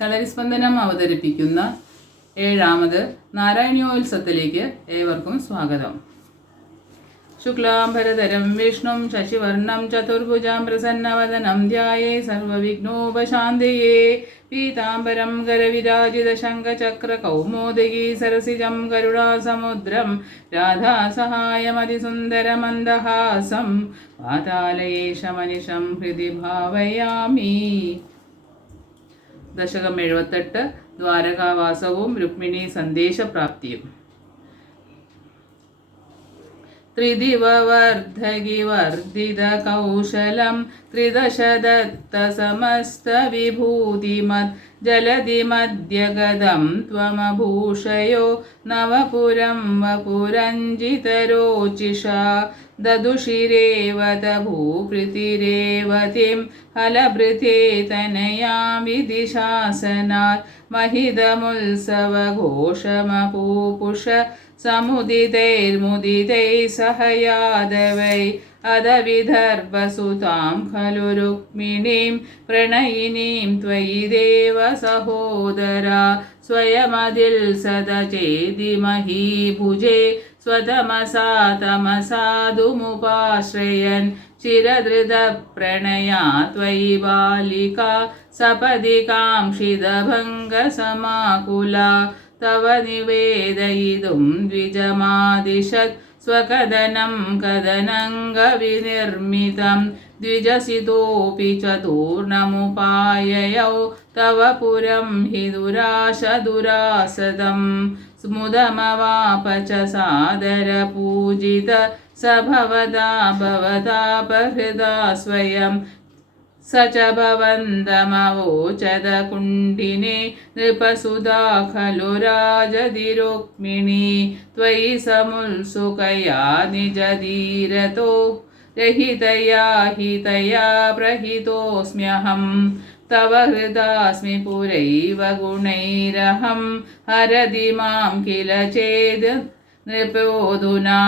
കളരിസ്പന്ദനം അവതരിപ്പിക്കുന്ന ഏഴാമത് നാരായണീയോത്സവത്തിലേക്ക് ഏവർക്കും സ്വാഗതം. ശുക്ലാംബരധരം വിഷ്ണും ശശിവർണം ചതുർഭുജാം പ്രസന്നവദനം ധ്യായേ സർവവിഘ്നോപശാന്തയേ. പീതാംബരം കരവിരാജിതശംഖചക്രകൗമോദഗീ സരസിജം കരുണാസമുദ്രം രാധാസഹായമതിസുന്ദരമന്ദഹാസം പാതാലയേശമനിശം ഹൃദി ഭാവയാമി. ദശകം 78 ദ്വാരകാവാസവും രുക്മിണി സന്ദേശപ്രാപ്തിയും. ത്രിദിവവർദ്ധകിവർദ്ധിതകൗശലം ത്രിദശദത്തസമസ്തവിഭൂതിമത് ജലധിമദ്യഗതം ത്വമഭൂഷയോ നവപുരം വപുരഞ്ജിതരോചിഷാ ദദുഷിരേവത ഭൂപ്രീതിരേവതിം ഹലഭൃതേ തനയാം വിധിശാസനാത് महिदमुत्सवघोषमपूपुष समुदितैर्मुदितैः सह यादवै अदविदर्भसुतां खलु रुक्मिणीं प्रणयिनीं त्वयि देव सहोदरा स्वयमदिल्सदचेदि महीभुजे स्वतमसा तमसाधुमुपाश्रयन् चिरधृतप्रणया त्वयि बालिका सपदि काङ्क्षितभङ्गसमाकुला तव निवेदयितुं द्विजमादिशत् स्वकदनं कदनङ्गविनिर्मितं द्विजसितोऽपि चतुर्णमुपाययौ तव पुरं हि दुराशदुरासदं स्मुदमवाप च सादरपूजित स भवतापहृदा स्वयं स च भवन्तमवोचद कुण्डिने नृपसुधा खलु राजधिरुक्मिणी त्वयि समुत्सुकया निजधीरतो रहितया हितया प्रहितोऽस्म्यहं तव हृदास्मि पुरैव गुणैरहं हरदि मां किल चेद् नृपोऽधुना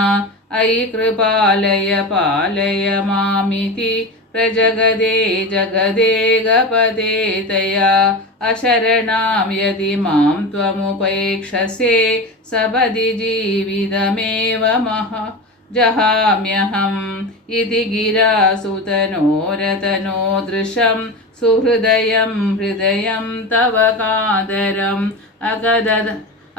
अयि कृपालय पालय मामिति प्रजगदे जगदे गपदे तया अशरणां यदि मां त्वमुपेक्षसे सपदि जीवितमेव जहाम्यहम् इति गिरासुतनोरतनोदृशं सुहृदयं हृदयं तव कादरम्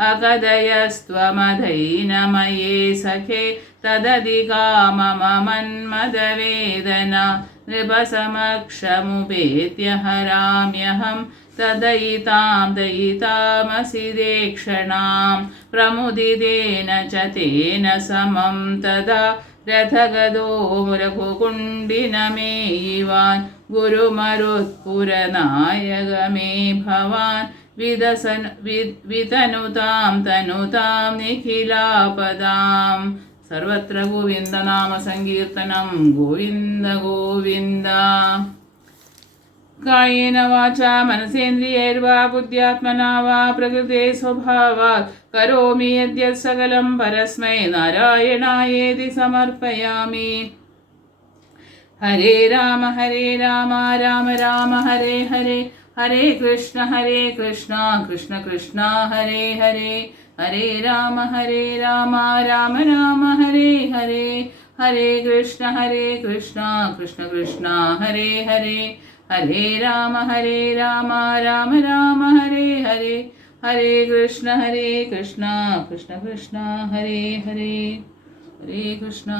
अकदयस्त्वमधैनमये सखे तदधिका मम मन्मदवेदना नृपसमक्षमुपेत्य हराम्यहं तदयितां दयितामसि देक्षणां प्रमुदितेन च तेन समं तदा रथगदो रघुकुण्डिनमेयिवान् गुरुमरुत्पुरनायक मे भवान् वितनुतां तनुतां निखिलापदां. सर्वत्र गोविन्दनाम संकीर्तनं गोविन्द गोविन्द. कायेन वाचा मनसेन्द्रियैर्वा बुद्ध्यात्मना वा प्रकृते स्वभावात् करोमि यद्यत् सकलं परस्मै नारायणायेति समर्पयामि. हरे राम राम राम हरे हरे हरे कृष्ण कृष्ण कृष्ण हरे हरे हरे राम राम राम हरे हरे हरे कृष्ण कृष्ण कृष्ण हरे हरे हरे राम राम राम हरे हरे हरे कृष्ण कृष्ण कृष्ण हरे हरे हरे कृष्ण.